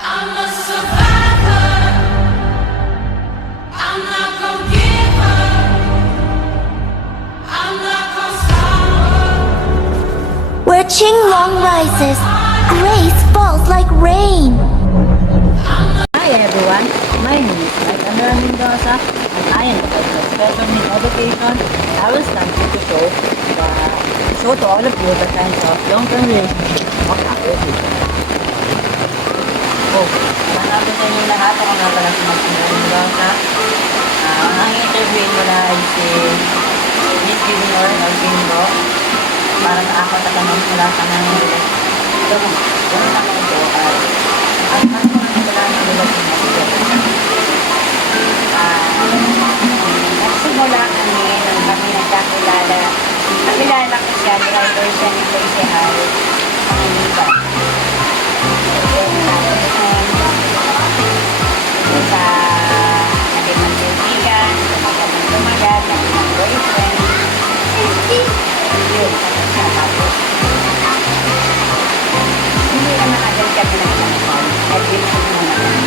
I'm a survivor. I'm not gonna give up. I'm not gonna stop. Where Qinglong rises, grace falls like rain. Hi everyone, my name is Mike Andrea Mendoza and I am a special needs education. I will stand here to show to all of you the kinds of long-term relationship of acquisition. Manapin sa inyo lahat, ako nga pala si Mike Andrea Mendoza. Ang interviewin mo na ay si Miss Junior or Bingo para sa apat na tanong mula sa mga ito mo, gano'n ako ito at ang tanong wala ng relasyon na ito. Nagsimula kami nung kami nagkakilala. Nakilala ko siya, driver siya ni Tracy Hall sa Maniban. Sa naging magkaibigan, tumagal, naging mag-boyfriend. Yun, tapos hindi naman agad kami nagkakasal. Nag-iisip mo na kami.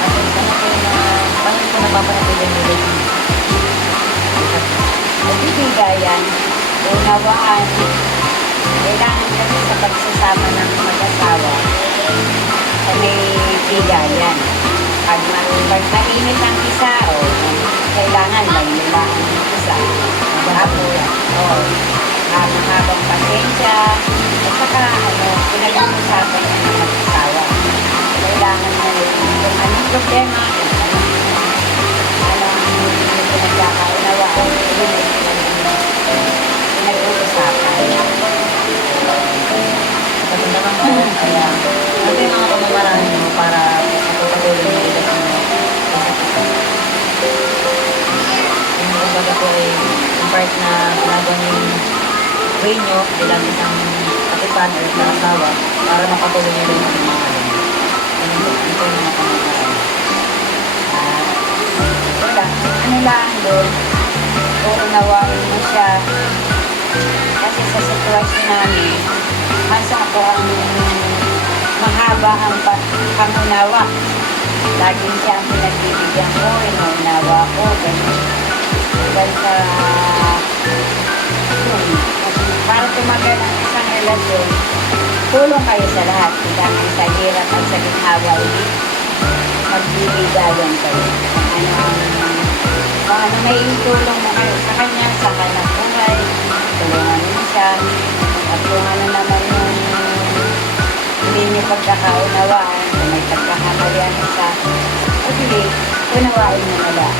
Tapos paano ko napapanatili yung relationship? Nagbibigayan, unawaan, kailangan kasi sa pagsasama ng mag-asawa sa may bigayan. Pag mainit ang isa, kailangan lang nila ang isa. Tapos, mahabang pasensya, at saka, pinag-uusapan ng mag-asawa. Kailangan na kung anong problema, anong pinagkakaunawaan, pinag-uusapan. Maganda kang kaya, ano yung mga pamamaraan mo para patuloy mo ulit ang yung kumbaga po ay yung part na ginagawa niyo yung way nyo bilang isang katipan or isang asawa para makatuloy niyo rin ang mga ito yung mga pamamaraan. Wala, ano lang doon, uunawain mo siya kasi sa sitwasyon namin, mas ako ang mahaba ang pangunawa. Laging siya ang pinagbibigyan ko, inuunawa ko, ganyan. Dahil sa, para tumagal ang isang relasyon, tulong kayo sa lahat. Dahil sa hirap at sa ginhawa, magbibigayan kayo. Kung ano may itulong mo kayo sa kanya, sa hanap buhay, tulungan mo siya. At kung ano naman yung hindi niyo pagkakaunawaan, kung may pagkakamalian sa sige, unawain mo na lang.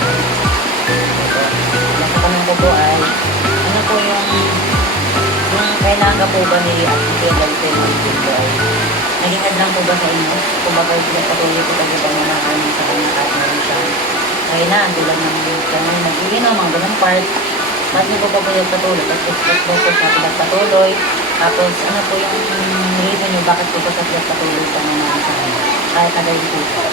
Nasa tanong ko po ay, ano po yung kailangan po ba ni Ate Delphine po ay naging hadlang po ba sa inyo? Kung ba kayo pinagpatuloy po kayo ba na namin sa kanya kahit meron siya kailangan tulad ng kanyang nag-iinom, mga ganang part. Ba't niyo po ba pinagpatuloy? Tapos po po sa pinagpatuloy. Tapos ano po yung reason niyo bakit po sa pinagpatuloy ka naman sa kanya? Kahit na gayon po.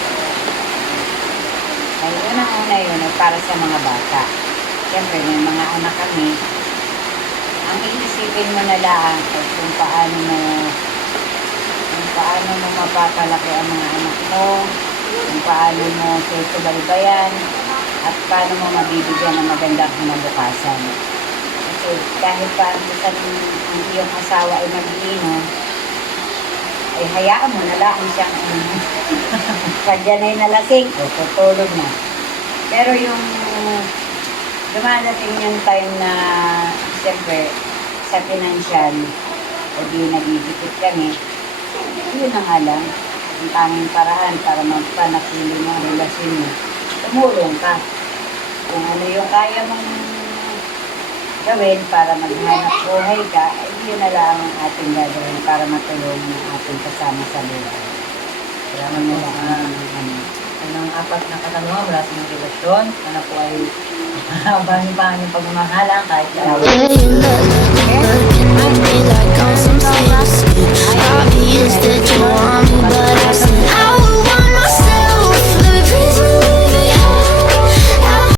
Ay, unang-una yun ay para sa mga bata. Siyempre, may mga anak kami. Ang iisipin mo na lang ay kung paano mo mapapalaki ang mga anak mo, kung paano mo susubaybayan, at paano mo mabibigyan ng magandang kinabukasan. Kasi dahil pa ang iyong asawa ay mag-iinom, ay hayaan mo na lang siyang pag yan ay nalasing, tutulog na. Pero yung dumadating yung time na siyempre sa financial o di nagigipit kami, yun na nga lang ang tanging paraan para magpanatili mo ang relasyon mo. Tumulong ka. Kung ano yung kaya mong gawin para maghanap buhay ka, ay yun na lang ang ating gagawin para matulungan ang ating kasama sa buhay. Kailangan mo anong apat na katanungan mula sa inyong relasyon. Ano po ay bahan-bahan yung pagmamahalan kahit na Yeah, you looking at me like on some sleep. Obvious that you want me, but I said I will